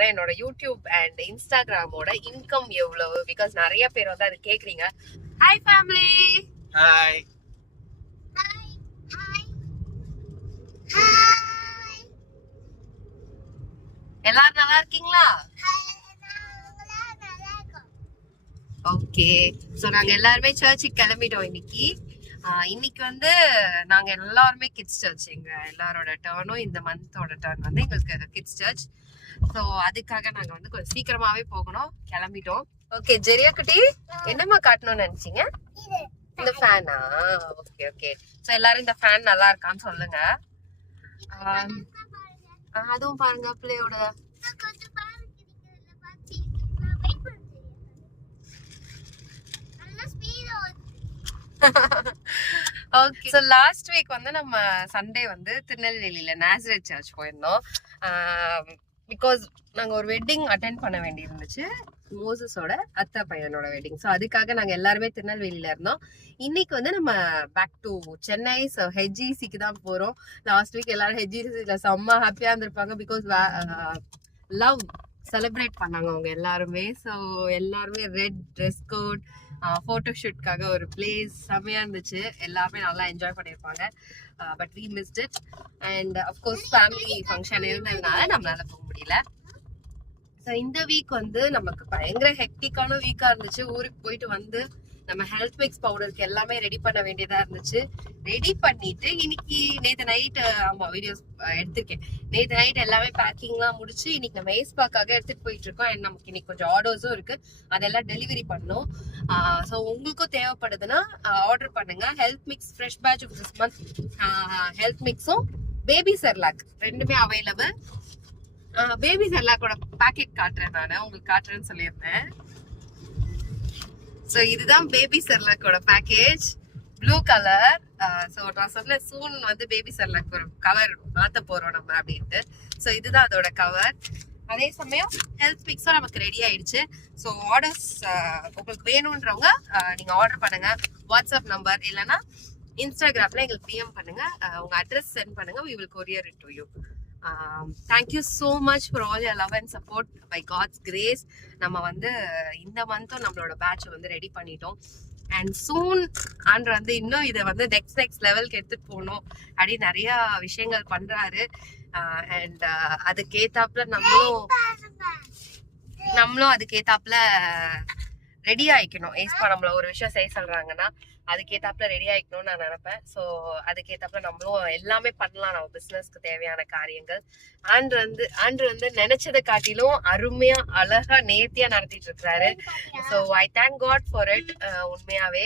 சொல்றேன் என்னோட YouTube and இன்ஸ்டாகிராமோட income எவ்வளவு, பிகாஸ் நிறைய பேர் வந்து அது கேக்குறீங்க. Hi family. ஹாய். எல்லாரும் நல்லா இருக்கீங்களா? ஓகே, சோ நாங்க எல்லாருமே சர்ச்சுக்கு கிளம்பிட்டோம் இன்னைக்கு. இன்னைக்கு வந்து நாங்க எல்லாருமே கிட்ஸ் சர்ச், எங்க எல்லாரோட டர்னும் இந்த மந்தோட டர்ன் வந்து எங்களுக்கு கிட்ஸ் சர்ச். ஸோ அதுக்காக நாங்க வந்து கொஞ்சம் சீக்கிரமாவே போகணும், கிளம்பிட்டோம். ஓகே ஜெரியா குட்டி, என்னம்மா காட்டணும்னு நினைச்சீங்க? இந்த ஃபேனா? Okay okay. ஸோ எல்லாரும் இந்த ஃபேன் நல்லா இருக்கான்னு சொல்லுங்க. அதுவும் பாருங்க பிள்ளையோட. ஓகே, ஸோ லாஸ்ட் வீக் வந்து நம்ம சண்டே வந்து திருநெல்வேலியில நாசரேத் சர்ச் போயிருந்தோம். பிகாஸ் நாங்க ஒரு வெட்டிங் அட்டென்ட் பண்ண வேண்டி இருந்துச்சு, மோசஸோட அத்தை பையனோட வெட்டிங். ஸோ அதுக்காக நாங்க எல்லாருமே திருநெல்வேலியில இருந்தோம். இன்னைக்கு வந்து நம்ம பேக் டு சென்னை. ஸோ ஹெச்இசிக்கு தான் போறோம். லாஸ்ட் வீக் எல்லாரும் ஹெச்இசில செம்ம ஹாப்பியா இருந்திருப்பாங்க, பிகாஸ் லவ் செலிப்ரேட் பண்ணாங்க அவங்க எல்லாருமே. ஸோ எல்லாருமே ரெட் ட்ரெஸ் கோட், போட்டோ ஷூட்காக ஒரு பிளேஸ் செம்மையா இருந்துச்சு. எல்லாருமே நல்லா என்ஜாய் பண்ணியிருப்பாங்க. But we missed it. And of course family function இருந்ததுனால நம்மளால போக முடியல. ஸோ இந்த வீக் வந்து நமக்கு பயங்கர ஹெக்டிக்கான வீக்கா இருந்துச்சு. ஊருக்கு போயிட்டு வந்து நம்ம ஹெல்த் மிக்ஸ் பவுடருக்கு எல்லாமே ரெடி பண்ண வேண்டியதா இருந்துச்சு. ரெடி பண்ணிட்டு இன்னைக்கு நேற்று நைட், ஆமா வீடியோஸ் எடுத்திருக்கேன், நேற்று நைட் எல்லாமே பேக்கிங்லாம் முடிச்சு இன்னைக்கு நம்ம ஏஸ்பாக்காக எடுத்துட்டு போயிட்டு இருக்கோம். அண்ட் நமக்கு இன்னைக்கு கொஞ்சம் ஆர்டர்ஸும் இருக்கு, அதெல்லாம் டெலிவரி பண்ணணும். ஸோ உங்களுக்கும் தேவைப்படுதுன்னா ஆர்டர் பண்ணுங்க. Health mix fresh batch of this month, health மிக்ஸும் பேபி செர்லாக் ரெண்டுமே அவைலபிள். பேபி செர்லாக்கோட பேக்கெட் காட்டுறேன், நான் உங்களுக்கு காட்டுறேன்னு சொல்லியிருந்தேன். ஸோ இதுதான் பேபி செர்லாக்கோட பேக்கேஜ், ப்ளூ கலர். ஸோ நான் சொன்ன சூன் வந்து பேபி செர்லாக் ஒரு கவர் மாற்ற போறோம் நம்ம அப்படின்ட்டு. ஸோ இதுதான் அதோட கவர். அதே சமயம் ஹெல்த் பிக்ஸும் நமக்கு ரெடி ஆயிடுச்சு. ஸோ ஆர்டர்ஸ் உங்களுக்கு வேணுன்றவங்க நீங்க ஆர்டர் பண்ணுங்க. வாட்ஸ்அப் நம்பர் இல்லைன்னா இன்ஸ்டாகிராம்ல எங்களுக்கு பிஎம் பண்ணுங்க, உங்க அட்ரஸ் சென்ட் பண்ணுங்க. we will courier it to you. Thank you so much for all your love and support. By God's grace நம்ம வந்து இந்த மந்த்தும் நம்மளோட பேட்ச் வந்து ரெடி பண்ணிட்டோம். அண்ட் சூன் ஆண்ட்ரு வந்து இன்னும் இதை வந்து நெக்ஸ்ட் லெவலுக்கு எடுத்துட்டு போகணும் அப்படி நிறைய விஷயங்கள் பண்றாரு. அண்ட் அதுக்கேத்தாப்புல நம்மளும் அதுக்கேத்தாப்புல ரெடி ஆயிக்கணும். ஏஸ்பா நம்மள ஒரு விஷயம் செய்ய சொல்றாங்கன்னா அதுக்கேத்தாப்புல ரெடி ஆயிக்கணும்னு நான் நினைப்பேன். ஸோ அதுக்கேத்தாப்புல நம்மளும் எல்லாமே பண்ணலாம், நம்ம பிசினஸ்க்கு தேவையான காரியங்கள். ஆண்ட்ரு வந்து நினைச்சதை காட்டிலும் அருமையா அழகா நேர்த்தியா நடத்திட்டு இருக்கிறாரு. So I thank God for it. உண்மையாவே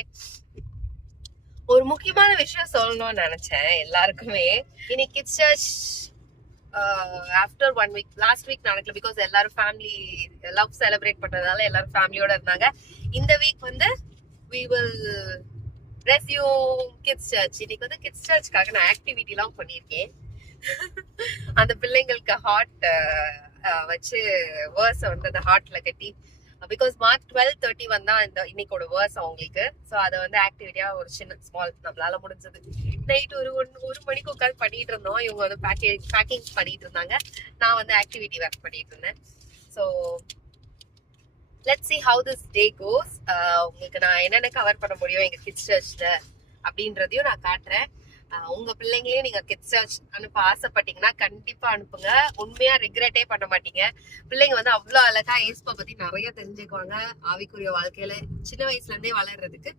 ஒரு முக்கியமான விஷயம் சொல்லணும்னு நினைச்சேன் எல்லாருக்குமே. இன்னைக்கு kids church after 1 week, last week நடக்கல, பிகாஸ் எல்லாரும் ஃபேமிலி லவ் செலிப்ரேட் பண்றதுனால எல்லாரும் ஃபேமிலியோட இருந்தாங்க. இந்த வீக் வந்து we will resume kids church. இன்னைக்கு வந்து கிட்ஸ் சர்ச்சுக்காக நான் ஆக்டிவிட்டி எல்லாம் பண்ணியிருக்கேன். அந்த பிள்ளைங்களுக்கு ஹார்ட் வச்சு வேர்ஸ் வந்து அந்த ஹார்ட்ல கட்டி, பிகாஸ் மார்ச் 12-31 தான் இந்த இன்னைக்கோட வேர்ஸ் அவங்களுக்கு. ஸோ அதை வந்து ஆக்டிவிட்டியா ஒரு சின்ன ஸ்மால் நம்மளால முடிஞ்சது நைட் ஒரு மணிக்கு உட்காந்து பண்ணிட்டு இருந்தோம். இவங்க வந்து பேக்கிங் பண்ணிட்டு இருந்தாங்க, நான் வந்து ஆக்டிவிட்டி ஒர்க் பண்ணிட்டு இருந்தேன். So let's see how this day goes. உங்களுக்கு நான் என்னென்ன கவர் பண்ண முடியும் எங்க கிட்ஸ் சர்ச்ல அப்படின்றதையும் நான் காட்டுறேன். உங்க பிள்ளைங்களையும் நீங்க கிட்ஸ் சர்ச் அனுப்ப ஆசைப்பட்டீங்கன்னா கண்டிப்பா அனுப்புங்க. உண்மையா ரிக்ரெட்டே பண்ண மாட்டீங்க. பிள்ளைங்க வந்து அவ்வளவு அழகா ஏஸ்பா பத்தி நிறைய தெரிஞ்சுக்குவாங்க. ஆவிக்குரிய வாழ்க்கையில சின்ன வயசுல இருந்தே வளர்றதுக்கு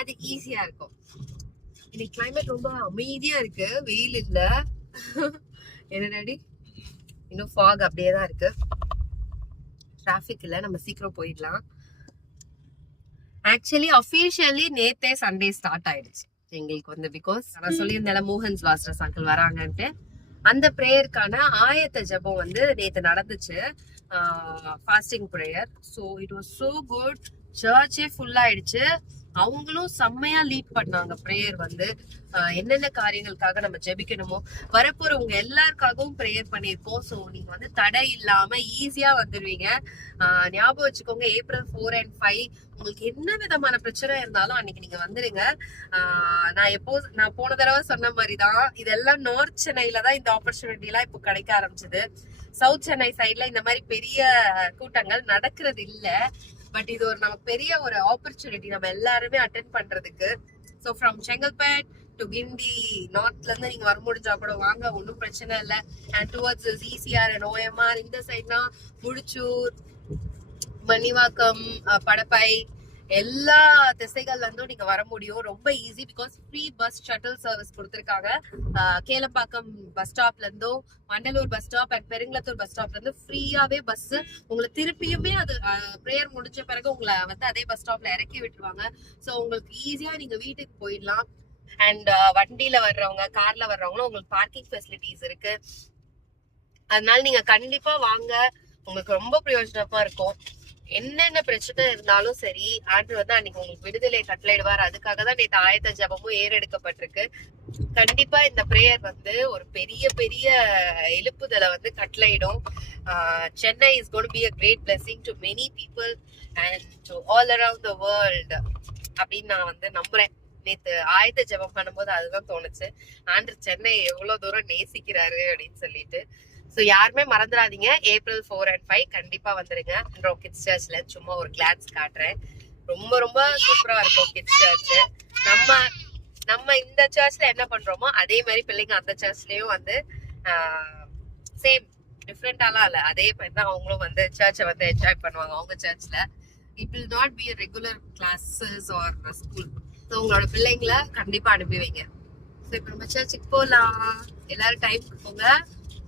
அது ஈஸியா இருக்கும். இன்னைக்கு கிளைமேட் ரொம்ப அமைதியா இருக்கு, வெயில் இல்ல. என்னடி இன்னும் ஃபாக் அப்படியே தான் இருக்கு. டிராபிக் இல்ல, நம்ம சீக்கிரம் போயிடலாம். ஆக்சுவலி அபிஷியலி நேத்தே சண்டே ஸ்டார்ட் ஆயிடுச்சு எங்களுக்கு வந்து, பிகாஸ் நான் சொல்லியிருந்தேன் மோகன்ஸ் லாஸ்டர்ஸ் அங்கிள் வராங்கன்ட்டு. அந்த பிரேயருக்கான ஆயத்த ஜெபம் வந்து நேத்து நடந்துச்சு, fasting prayer. So it was so good. சர்ச்சே ஃபுல் ஆயிடுச்சு. அவங்களும் செம்மையா லீட் பண்ணாங்க பிரேயர் வந்து. என்னென்ன காரியங்களுக்காக நம்ம ஜெபிக்கணுமோ வரப்போறவங்க எல்லாருக்காகவும் பிரேயர் பண்ணியிருக்கோம். ஸோ நீங்க வந்து தடை இல்லாம ஈஸியா வந்துடுவீங்க. ஞாபகம் வச்சுக்கோங்க, April 4 and 5 உங்களுக்கு என்ன விதமான பிரச்சனை இருந்தாலும் அன்னைக்கு நீங்க வந்துருங்க. நான் போன தடவை சொன்ன மாதிரிதான், இதெல்லாம் நார்த் சென்னையில தான் இந்த ஆப்பர்ச்சுனிட்டி எல்லாம் இப்போ கிடைக்க ஆரம்பிச்சது. சவுத் சென்னை சைட்ல இந்த மாதிரி பெரிய கூட்டங்கள் நடக்கிறது இல்ல. பட் இது ஒரு நமக்கு பெரிய ஒரு ஆப்பர்ச்சுனிட்டி நம்ம எல்லாருமே அட்டென்ட் பண்றதுக்கு. ஸோ ஃப்ரம் செங்கல்பேட் டு கிண்டி, நார்த்ல இருந்து நீங்க வர முடிஞ்சா கூட வாங்க, ஒன்றும் பிரச்சனை இல்லை. And towards ECR and OMR இந்த சைட்னா முடிச்சூர், மணிவாக்கம், படப்பை எல்லா திசைகள்ல இருந்தும் நீங்க வர முடியும். ரொம்ப easy, because free bus shuttle service கொடுத்துருக்காங்க. கேளப்பாக்கம் பஸ் ஸ்டாப்ல இருந்தும், Mandalur bus stop and Perungalathur bus ஸ்டாப்ல இருந்து ஃப்ரீயாவே பஸ் உங்களை திருப்பியுமே அது ப்ரேயர் முடிஞ்ச பிறகு உங்களை வந்து அதே பஸ் ஸ்டாப்ல இறக்கி விட்டுருவாங்க. ஸோ உங்களுக்கு ஈஸியா நீங்க வீட்டுக்கு போயிடலாம். அண்ட் வண்டியில வர்றவங்க, கார்ல வர்றவங்களும் உங்களுக்கு பார்க்கிங் ஃபெசிலிட்டிஸ் இருக்கு. அதனால நீங்க கண்டிப்பா வாங்க, உங்களுக்கு ரொம்ப பிரயோஜனமா இருக்கும். என்னென்ன பிரச்சனை இருந்தாலும் சரி, ஆண்டு வந்து அன்னைக்கு உங்களுக்கு விடுதலை கட்டளையிடுவார். அதுக்காக தான் நேற்று ஆயத்த ஜபமும் ஏறெடுக்கப்பட்டிருக்கு. கண்டிப்பா இந்த பிரேயர் வந்து ஒரு பெரிய பெரிய எழுப்புதலை வந்து கட்டளையிடும். Chennai is going to be a great blessing to many people and to all around the world அப்படின்னு நான் வந்து நம்புறேன். நேத்து ஆயத்த ஜபம் பண்ணும்போது அதுதான் தோணுச்சு, ஆண்டு சென்னை எவ்வளவு தூரம் நேசிக்கிறாரு அப்படின்னு சொல்லிட்டு. ஸோ யாருமே மறந்துடாதீங்க, April 4 and 5 கண்டிப்பா வந்துருங்க. கிட்ஸ் சர்ச்ல சும்மா ஒரு கிளான்ஸ் காட்டுறேன். ரொம்ப ரொம்ப சூப்பரா இருக்கும் கிட்ஸ் சர்ச். நம்ம இந்த சர்ச்ல என்ன பண்றோமோ அதே மாதிரி பிள்ளைங்க அந்த சர்ச்லயும் வந்து சேம், டிஃப்ரெண்டாலாம் இல்ல, அதே மாதிரி தான் அவங்களும் வந்து சர்ச்சை வந்து என்ஜாய் பண்ணுவாங்க அவங்க சர்ச்ல. It will not be regular classes or school. So உங்களோட பிள்ளைங்களை கண்டிப்பா அனுப்பி வைங்க. ஸோ இப்போ நம்ம சர்ச்சுக்கு போகலாம். எல்லாரும் டைமுக்கு போங்க,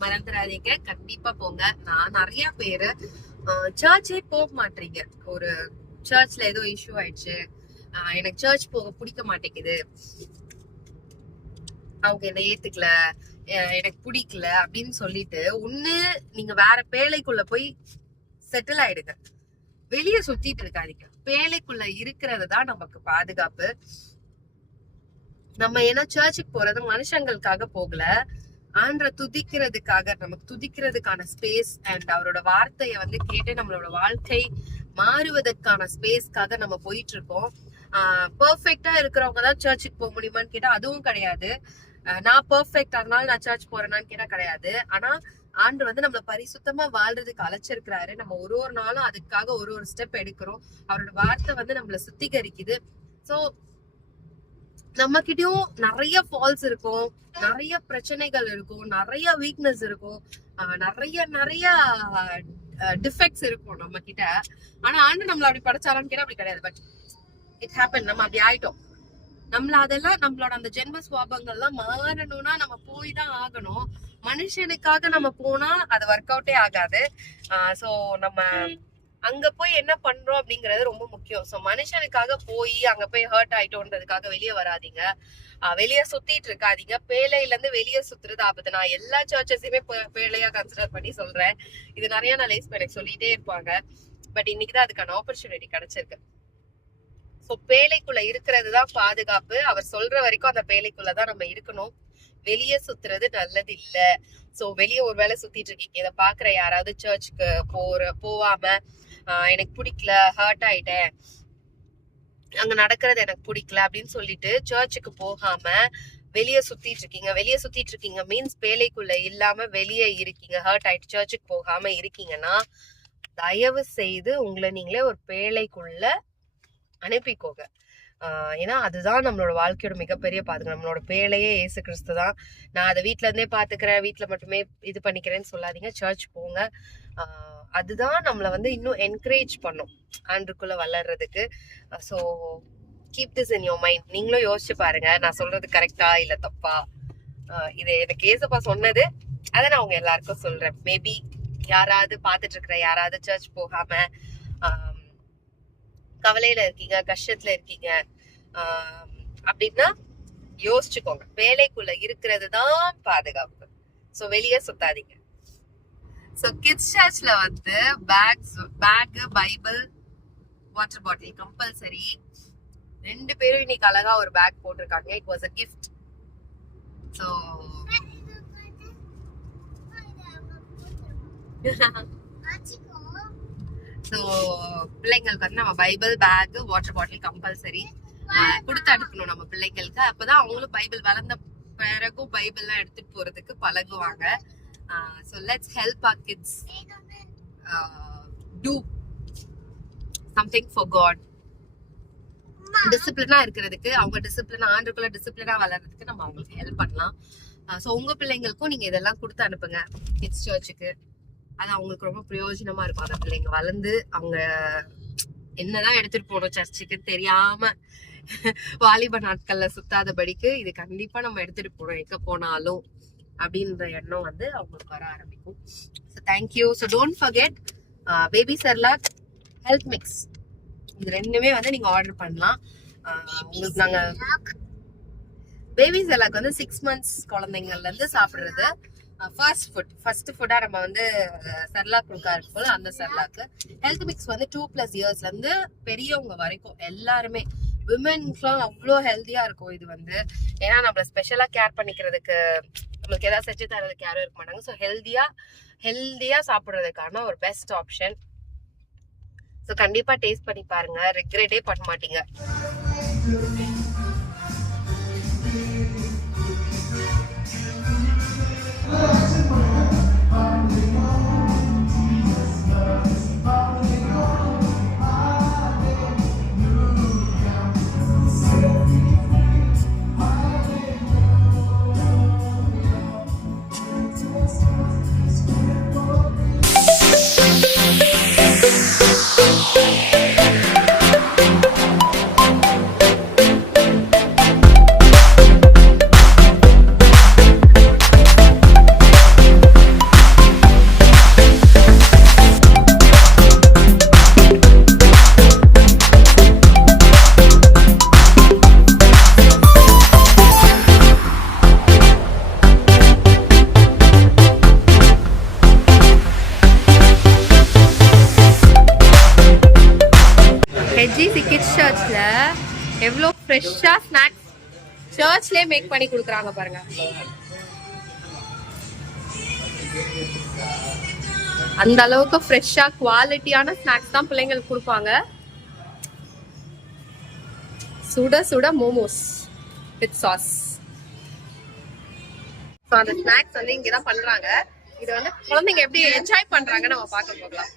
மறந்துடாதீங்க, கண்டிப்பா போங்க. நான் நிறைய பேரு சர்ச்சே போக மாட்டீங்க. ஒரு சர்ச்ல ஏதோ இஷ்யூ ஆயிடுச்சு, எனக்கு சர்ச் போக பிடிக்க மாட்டேங்குது, அவங்க என்ன ஏத்துக்கல, எனக்கு பிடிக்கல அப்படின்னு சொல்லிட்டு ஒண்ணு நீங்க வேற பேழைக்குள்ள போய் செட்டில் ஆயிடுங்க. வெளியே சுத்திட்டு இருக்காதீங்க. பேழைக்குள்ள இருக்கிறது தான் நமக்கு பாதுகாப்பு. நம்ம ஏன்னா சர்ச்சுக்கு போறது மனுஷங்களுக்காக போகல, ஆண்டரை துதிக்கிறதுக்காக, நமக்கு துதிக்கிறதுக்கான ஸ்பேஸ் அண்ட் அவரோட வார்த்தையை வந்து கேட்டு நம்மளோட வாழ்க்கை மாறுவதற்கான ஸ்பேஸ்க்காக நம்ம போயிட்டு இருக்கோம். பெர்ஃபெக்டா இருக்கிறவங்க தான் சர்ச்சுக்கு போக முடியுமான்னு கேட்டா அதுவும் கிடையாது. நான் பெர்ஃபெக்ட் அதனால நான் சர்ச் போறேனான்னு கேட்டா கிடையாது. ஆனா ஆண்டு வந்து நம்மள பரிசுத்தமா வாழ்றதுக்கு அழைச்சிருக்கிறாரு. நம்ம ஒரு ஒரு நாளும் அதுக்காக ஒரு ஒரு ஸ்டெப் எடுக்கிறோம். அவரோட வார்த்தை வந்து நம்மள சுத்திகரிக்குது. சோ நம்ம கிட்டயும் நிறைய ஃபால்ஸ் இருக்கும், நிறைய பிரச்சனைகள் இருக்கும், நிறைய வீக்னஸ் இருக்கும், நிறைய டிஃபெக்ட்ஸ் இருக்கும் நம்ம கிட்ட. ஆனா ஆண்டு நம்மள அப்படி படைச்சாரான்னு கேட்டா அப்படி கிடையாது. பட் இட் ஹேப்பன், நம்ம அப்படி ஆயிட்டோம். அதெல்லாம் நம்மளோட அந்த ஜென்ம சுவாபங்கள்லாம் மாறணும்னா நம்ம போய் தான் ஆகணும். மனுஷனுக்காக நம்ம போனா அது ஒர்க் அவுட்டே ஆகாது. சோ நம்ம அங்க போய் என்ன பண்றோம் அப்படிங்கறது ரொம்ப முக்கியம். சோ மனுஷனுக்காக போய் அங்க போய் ஹர்ட் ஆயிட்டோன்றதுக்காக வெளியே வராதீங்க, வெளியே சுத்திட்டு இருக்காதீங்க. பேழையில இருந்து வெளியே சுத்துறது ஆபத்து. நான் எல்லா சர்ச்சஸையுமே பேழையா கன்சிடர் பண்ணி சொல்றேன். இது நிறைய நான் லேஸ் எனக்கு சொல்லிட்டே இருப்பாங்க. பட் இன்னைக்குதான் அதுக்கான ஆப்பர்ச்சுனிட்டி கிடைச்சிருக்கு. சோ பேழைக்குள்ள இருக்கிறது தான் பாதுகாப்பு. அவர் சொல்ற வரைக்கும் அந்த பேழைக்குள்ளதான் நம்ம இருக்கணும். வெளியே சுத்துறது நல்லது இல்ல. சோ வெளியே ஒரு வேளை சுத்திட்டு இருக்கீங்க, இதை பாக்குற யாராவது சர்ச்சுக்கு போவாம எனக்கு பிடிக்கல, ஹர்ட் ஆயிட்டேன், அங்க நடக்கிறது எனக்கு பிடிக்கல அப்படின்னு சொல்லிட்டு சர்ச்சுக்கு போகாம வெளியே சுத்திட்டு இருக்கீங்க மீன்ஸ் பேழைக்குள்ள இல்லாம வெளியே இருக்கீங்க, ஹர்ட் ஆயிட்டு சர்ச்சுக்கு போகாம இருக்கீங்கன்னா தயவு செய்து உங்களை நீங்களே ஒரு பேழைக்குள்ள அனுப்பிக்கோங்க. ஏன்னா அதுதான் நம்மளோட வாழ்க்கையோட மிகப்பெரிய பாதுகாப்பு. நம்மளோட பேழையே இயேசு கிறிஸ்து தான். நான் அதை வீட்டுல இருந்தே பாத்துக்கிறேன், வீட்டுல மட்டுமே இது பண்ணிக்கிறேன்னு சொல்லாதீங்க. சர்ச் போங்க. அதுதான் நம்மளை வந்து இன்னும் என்கரேஜ் பண்ணும் ஆண்டுக்குள்ள வளர்றதுக்கு. So keep this in your mind. நீங்களும் யோசிச்சு பாருங்க, நான் சொல்றது கரெக்டா இல்ல தப்பா. இது எனக்கு ஏசப்பா சொன்னது, அதை நான் உங்க எல்லாருக்கும் சொல்றேன். மேபி யாராவது பாத்துட்டு இருக்கிற யாராவது சர்ச் போகாம கவலையில இருக்கீங்க, கஷ்டத்துல இருக்கீங்க அப்படின்னா யோசிச்சுக்கோங்க. வேலைக்குள்ள இருக்கிறது தான் பாதுகாப்பு. சோ வெளியே சுத்தாதீங்க. சோ கிட்ஸ் சர்ச்ல வந்து bag, Bible, water bottle compulsory. 2 பேரும் இன்னைக்கு அழகா ஒரு பேக் போட்டிருக்காங்க. It was a gift. So so பிள்ளைங்களுக்கு வந்து நம்ம Bible, bag, water bottle compulsory கொடுத்து அனுப்பணும் நம்ம பிள்ளைங்களுக்கு. அப்பதான் அவங்களும் பைபிள் வளர்ந்த பிறகும் பைபிள்லாம் எடுத்துட்டு போறதுக்கு பழகுவாங்க. So let's help our kids do something for God. டிசிப்ளினா இருக்கிறதுக்கு, அவங்க டிசிப்ளினா ஆண்டுக்குள்ள டிசிப்ளினா வளர்றதுக்கு நம்ம அவங்களுக்கு ஹெல்ப் பண்ணலாம். ஸோ உங்க பிள்ளைங்களுக்கும் நீங்க இதெல்லாம் கொடுத்து அனுப்புங்க கிட்ஸ் சர்ச்சுக்கு. அது அவங்களுக்கு ரொம்ப பிரயோஜனமா இருக்கும். அந்த பிள்ளைங்க வளர்ந்து அவங்க என்னதான் எடுத்துட்டு போகணும் சர்ச்சுக்கு தெரியாம வாலிப நாட்கள்ல சுத்தாதபடிக்கு இது கண்டிப்பா நம்ம எடுத்துட்டு போறோம் எங்க போனாலும் அப்படின்ற எண்ணம் வந்து அவங்களுக்கு வர ஆரம்பிக்கும். So thank you. So don't forget baby Cerelac, health mix, இது ரெண்டுமே வந்து நீங்க ஆர்டர் பண்ணலாம். உங்களுக்கு நாங்க பேபி செர்லாக் வந்து 6 months குழந்தைங்கள்ல இருந்து சாப்பிடுறது ஃபர்ஸ்ட் ஃபுட்டா நம்ம வந்து செர்லாக் கொடுக்க இருக்கும். அந்த செர்லாக்கு ஹெல்த் மிக்ஸ் வந்து 2+ yearsல இருந்து பெரியவங்க வரைக்கும் எல்லாருமே விமென்ஸ்லாம் அவ்வளோ ஹெல்த்தியா இருக்கும். இது வந்து ஏன்னா நம்மள ஸ்பெஷலா கேர் பண்ணிக்கிறதுக்கு நம்மளுக்கு ஏதாவது செஞ்சு தரதுக்கு யாரும் இருக்க மாட்டாங்க. ஸோ ஹெல்தியா சாப்பிடுறதுக்கான ஒரு பெஸ்ட் ஆப்ஷன். ஸோ கண்டிப்பா டேஸ்ட் பண்ணி பாருங்க, ரெக்ரெட்டே பண்ண மாட்டீங்க. கிட்ஸ் சர்ச்ல எவ்வளோ ஃப்ரெஷ்ஷா ஸ்நாக்ஸ் சர்ச்லயே மேக் பண்ணி கொடுக்குறாங்க பாருங்க. அந்த அளவுக்கு ஃப்ரெஷ்ஷா குவாலிட்டியான ஸ்நாக்ஸ் தான் பிள்ளைங்களுக்கு கொடுப்பாங்க. சுட சுட மோமோஸ் வித் சாஸ். ஸோ அந்த ஸ்நாக்ஸ் வந்து இங்கதான் பண்றாங்க. இது வந்து குழந்தைங்க எப்படி என்ஜாய் பண்றாங்க நம்ம பார்க்க போகலாம்.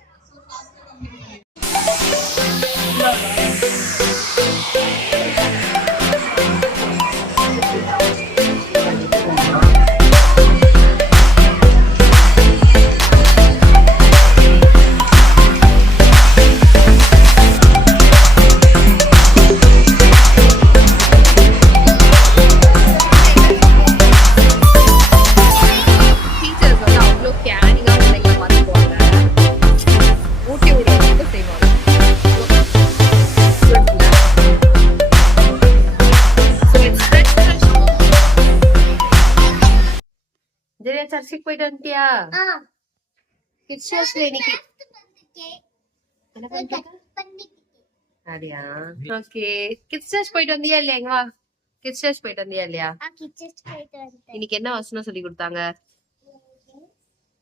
சர்ச்சுக்கு போயிட்டு வந்துட்டியா? கிட்ஸ் சர்ச்ல இன்னைக்கு அப்படியா? ஓகே. கிட்ஸ் சர்ச் போயிட்டு வந்தியா இல்லையா? எங்க வா, கிட்ஸ் சர்ச் போயிட்டு வந்தியா இல்லையா? இன்னைக்கு என்ன வசனம் சொல்லி கொடுத்தாங்க?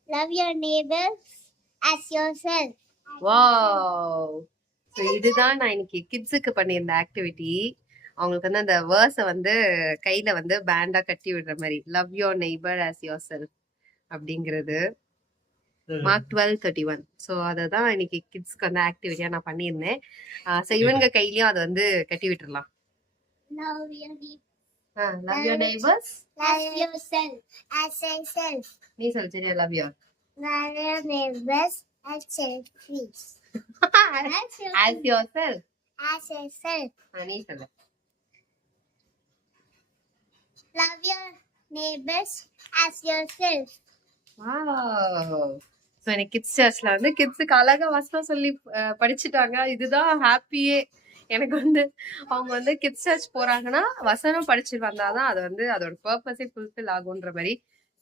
Love your neighbors as yourself. Wow. So இதுதான் நான் இன்னைக்கு கிட்ஸுக்கு பண்ணியிருந்த ஆக்டிவிட்டி. அவங்களுக்கு வந்து அந்த வேர்ஸை வந்து கையில வந்து பேண்டா கட்டி விடுற மாதிரி, love your neighbour as your self அப்படிங்கிறது மார்க் 12:31. ஸோ அதை தான் இன்னைக்கு கிட்ஸ்க்கு வந்து ஆக்டிவிட்டியா நான் பண்ணியிருந்தேன். ஸோ இவங்க கையிலயும் அதை வந்து கட்டி விட்டுறலாம். Love your neighbors as yourself. As yourself. நீ சொல்லு சரியா? Love your neighbors as yourself. as yourself. As yourself. நீ சொல்லு. Love your neighbors as yourself. Wow. So எனக்கு கிட்ஸ் சர்ச்ல வந்து கிட்ஸுக்கு அழகா வசனம் சொல்லி படிச்சுட்டாங்க. இதுதான் ஹாப்பியே எனக்கு வந்து. அவங்க வந்து கிட்ஸ் சர்ச் போறாங்கன்னா வசனம் படிச்சுட்டு வந்தாதான் அது வந்து அதோட பர்பஸே ஃபுல்ஃபில் ஆகுன்ற மாதிரி.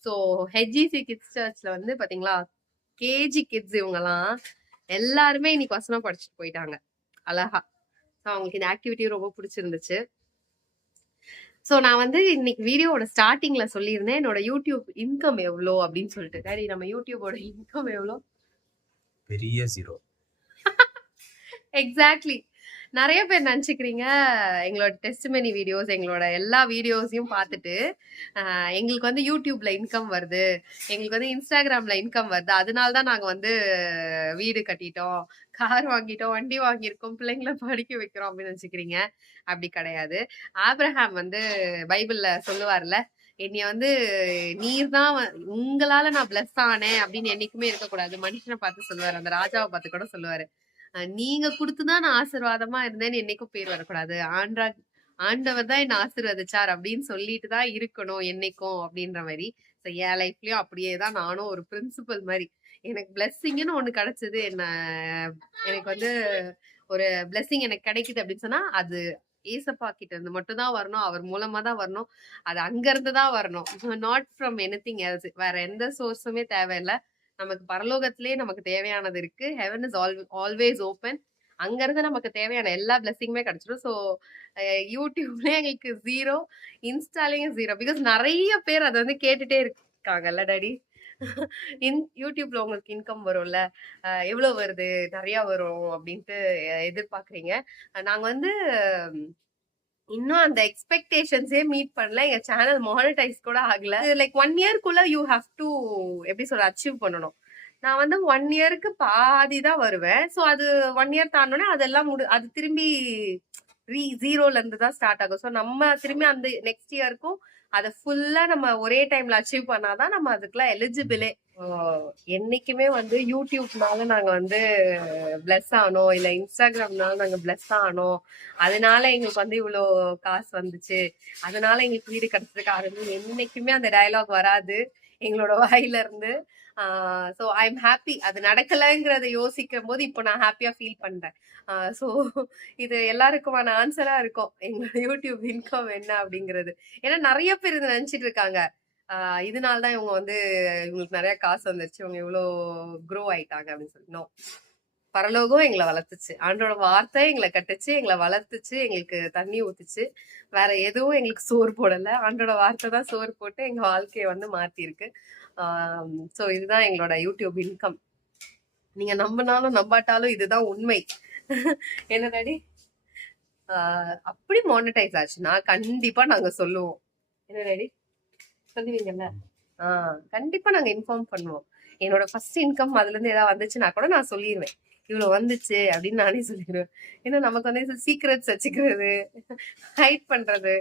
ஸோ ஹெச்இசி கிட்ஸ் சர்ச்ல வந்து பாத்தீங்களா, கேஜி கிட்ஸ் இவங்கெல்லாம் எல்லாருமே இன்னைக்கு வசனம் படிச்சுட்டு போயிட்டாங்க அழகா. ஸோ அவங்களுக்கு இந்த ஆக்டிவிட்டி ரொம்ப பிடிச்சிருந்துச்சு. ஸோ நான் வந்து இன்னைக்கு வீடியோட ஸ்டார்டிங்ல சொல்லியிருந்தேன் என்னோட யூடியூப் இன்கம் எவ்வளோ அப்படின்னு சொல்லிட்டு. டாடி நம்ம யூடியூபோட இன்கம் எவ்வளோ? பெரிய 0. எக்ஸாக்ட்லி. நிறைய பேர் நினைச்சுக்கிறீங்க எங்களோட டெஸ்டிமனி வீடியோஸ் எங்களோட எல்லா வீடியோஸையும் பார்த்துட்டு எங்களுக்கு வந்து யூடியூப்ல இன்கம் வருது, எங்களுக்கு வந்து இன்ஸ்டாகிராம்ல இன்கம் வருது, அதனால தான் நாங்க வந்து வீடு கட்டிட்டோம், கார் வாங்கிட்டோம், வண்டி வாங்கியிருக்கோம், பிள்ளைங்களை படிக்க வைக்கிறோம் அப்படின்னு நினைச்சுக்கிறீங்க. அப்படி கிடையாது. ஆபிரகாம் வந்து பைபிள்ல சொல்லுவார்ல, என்னைய வந்து நீர் தான் உங்களால நான் பிளஸ் ஆனேன் அப்படின்னு என்னைக்குமே இருக்கக்கூடாது. மனுஷனை பார்த்து சொல்லுவாரு, அந்த ராஜாவை பார்த்து கூட சொல்லுவாரு, நீங்க கொடுத்துதான் நான் ஆசீர்வாதமா இருந்தேன்னு என்னைக்கும் பேர் வரக்கூடாது, ஆண்டவர் தான் என்ன ஆசீர்வதிச்சார் அப்படின்னு சொல்லிட்டு தான் இருக்கணும் என்னைக்கும் அப்படின்ற மாதிரி. ஸோ என் லைஃப்லயும் அப்படியே தான் நானும் ஒரு பிரின்சிபல் மாதிரி எனக்கு பிளெஸ்ஸிங்னு ஒண்ணு கிடைச்சது. எனக்கு வந்து ஒரு பிளெஸ்ஸிங் எனக்கு கிடைக்குது அப்படின்னு சொன்னா அது ஏசப்பா கிட்ட இருந்து மட்டும் தான் வரணும், அவர் மூலமா தான் வரணும், அது அங்க இருந்து தான் வரணும், நாட் ஃப்ரம் எனிதிங் எல்ஸ். வேற எந்த சோர்ஸுமே தேவையில்லை. நமக்கு பரலோகத்திலே நமக்கு தேவையானது இருக்கு. Heaven is always open. அங்க இருந்து நமக்கு தேவையான எல்லா பிளெஸிங்குமே கிடைச்சிடும். ஸோ யூடியூப்லயே எங்களுக்கு 0, இன்ஸ்டாலையும் 0. பிகாஸ் நிறைய பேர் அதை வந்து கேட்டுட்டே இருக்காங்கல்ல டாடி, யூடியூப்ல உங்களுக்கு இன்கம் வரும்ல, எவ்வளவு வருது, நிறைய வரும் அப்படின்ட்டு எதிர்பார்க்குறீங்க. நாங்க வந்து இன்னும் அந்த எக்ஸ்பெக்டேஷன்ஸே மீட் பண்ணல. எங்க சேனல் மானிட்டைஸ் கூட ஆகல. லைக் 1 இயர்க்குள்ள யூ ஹாவ் டு எப்படி சொல்ற அச்சீவ் பண்ணணும். நான் வந்து 1 இயருக்கு பாதி தான் வருவேன். ஸோ அது 1 இயர் தாண்டோன்னே அதெல்லாம் அது திரும்பி ஜீரோல இருந்து தான் ஸ்டார்ட் ஆகும். ஸோ நம்ம திரும்பி அந்த நெக்ஸ்ட் இயருக்கும் அதை ஃபுல்லா நம்ம ஒரே டைம்ல அச்சீவ் பண்ணாதான் நம்ம அதுக்கெல்லாம் எலிஜிபிளே. என்னைக்குமே வந்து யூடியூப்னால நாங்க வந்து பிளஸ் ஆனோம், இல்ல இன்ஸ்டாகிராம்னால நாங்க பிளஸ் ஆனோம், அதனால எங்களுக்கு வந்து இவ்வளோ காசு வந்துச்சு, அதனால எங்களுக்கு வீடு கிடைச்சதுக்கு ஆரம்பி என்னைக்குமே அந்த டயலாக் வராது எங்களோட வாயில இருந்து. So I am happy. அது நடக்கலைங்கிறத யோசிக்கும் போது இப்போ நான் ஹாப்பியா ஃபீல் பண்றேன். ஸோ இது எல்லாருக்குமான ஆன்சரா இருக்கும் எங்களோட யூடியூப் இன்கம் என்ன அப்படிங்கிறது. ஏன்னா நிறைய பேர் இதை நினைச்சிட்டு இருக்காங்க, இதனால்தான் இவங்க வந்து இவங்களுக்கு நிறைய காசு வந்துருச்சு, இவங்க இவ்வளோ க்ரோ ஆயிட்டாங்க அப்படின்னு சொல்லி. நோ, பரலோகம் எங்களை வளர்த்துச்சு, ஆண்டோட வார்த்தை எங்களை கட்டுச்சு, எங்களை வளர்த்துச்சு, எங்களுக்கு தண்ணி ஊத்துச்சு, வேற எதுவும் எங்களுக்கு சோறு போடல. ஆண்டோட வார்த்தை தான் சோறு போட்டு எங்க வாழ்க்கையை வந்து மாத்திருக்கு. ஸோ இதுதான் எங்களோட யூடியூப் இன்கம். நீங்க நம்பினாலும் நம்பாட்டாலும் இதுதான் உண்மை. என்ன டாடி? அப்படி மானிட்டைஸ் ஆச்சுன்னா கண்டிப்பா நாங்க சொல்லுவோம். என்ன டாடி சொல்லுவீங்கல்ல? கண்டிப்பா நாங்க இன்ஃபார்ம் பண்ணுவோம். என்னோட ஃபர்ஸ்ட் இன்கம் அதுல இருந்து ஏதாவது வந்துச்சுன்னா கூட நான் சொல்லிடுவேன், இவ்வளவு வந்துச்சு அப்படின்னு நானே சொல்லிடுவேன். ஏன்னா நமக்கு வந்து சீக்ரெட்ஸ் வச்சுக்கிறது, ஹைட் பண்றது,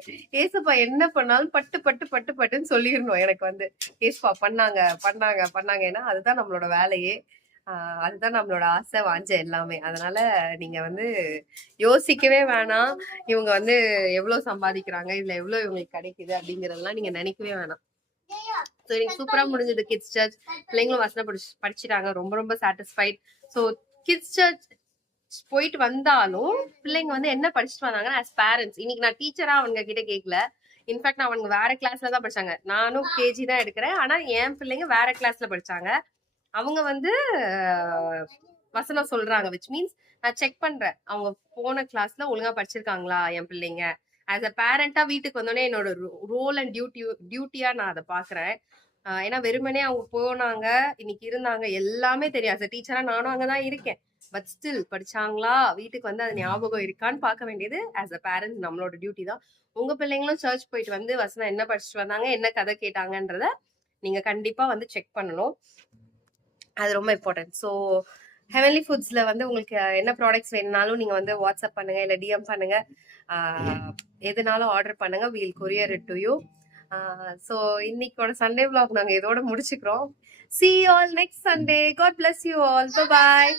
ஏசப்பா என்ன பண்ணாலும் பட்டு பட்டு பட்டு பட்டுன்னு சொல்லிடணும். எனக்கு வந்து ஏசப்பா பண்ணாங்க பண்ணாங்க பண்ணாங்க, ஏன்னா அதுதான் நம்மளோட வேலையே, அதுதான் நம்மளோட ஆசை வாஞ்ச எல்லாமே. அதனால நீங்க வந்து யோசிக்கவே வேணாம், இவங்க வந்து எவ்வளவு சம்பாதிக்கிறாங்க, இதுல எவ்வளவு இவங்களுக்கு கிடைக்குது அப்படிங்கறதெல்லாம் நீங்க நினைக்கவே வேணாம். ஸோ எனக்கு சூப்பரா முடிஞ்சது கிட்ஸ் சர்ச். பிள்ளைங்களும் வசனம் படிச்சுட்டாங்க, ரொம்ப ரொம்ப சாட்டிஸ்ஃபைட். ஸோ கிட்ஸ் சர்ச் போயிட்டு வந்தாலும் பிள்ளைங்க வந்து என்ன படிச்சுட்டு வந்தாங்கன்னா, ஆஸ் பேரண்ட்ஸ் இன்னைக்கு நான் டீச்சரா அவங்க கிட்ட கேட்கல. இன்ஃபேக்ட் அவங்க வேற கிளாஸ்ல தான் படிச்சாங்க. நானும் கேஜி தான் எடுக்கிறேன், ஆனா என் பிள்ளைங்க வேற கிளாஸ்ல படிச்சாங்க. அவங்க வந்து வசனம் சொல்றாங்க, விச் மீன்ஸ் நான் செக் பண்றேன் அவங்க போன கிளாஸ்ல ஒழுங்கா படிச்சிருக்காங்களா என் பிள்ளைங்க. ஆஸ் அ பேரண்டா வீட்டுக்கு வந்தோடனே என்னோட ரோல் அண்ட் டியூட்டியா நான் அதை பாக்குறேன். ஏன்னா வெறுமனே அவங்க போனாங்க, இன்னைக்கு இருந்தாங்க, எல்லாமே தெரியும். ஆஸ் அ டீச்சரா நானும் அங்கதான் இருக்கேன். பட் ஸ்டில் படிச்சாங்களா, வீட்டுக்கு வந்து அது ஞாபகம் இருக்கான்னு பார்க்க வேண்டியது ஆஸ் அ பேரண்ட் நம்மளோட டியூட்டி தான். உங்க பிள்ளைங்களும் சர்ச் போயிட்டு வந்து வசனம் என்ன படிச்சுட்டு வந்தாங்க, என்ன கதை கேட்டாங்கன்றத நீங்க கண்டிப்பா வந்து செக் பண்ணணும். அது ரொம்ப இம்பார்ட்டன்ட். ஸோ ஹெவன்லி ஃபுட்ஸ்ல வந்து உங்களுக்கு என்ன ப்ராடக்ட்ஸ் வேணும்னாலும் நீங்க வந்து வாட்ஸ்அப் பண்ணுங்க, இல்ல டிஎம் பண்ணுங்க, எதுனாலும் ஆர்டர் பண்ணுங்க, we'll courier it to you. So இன்னைக்கோட சண்டே vlog நாங்க இதோட முடிச்சுக்கிறோம். See you all next Sunday. God bless you all. Bye bye.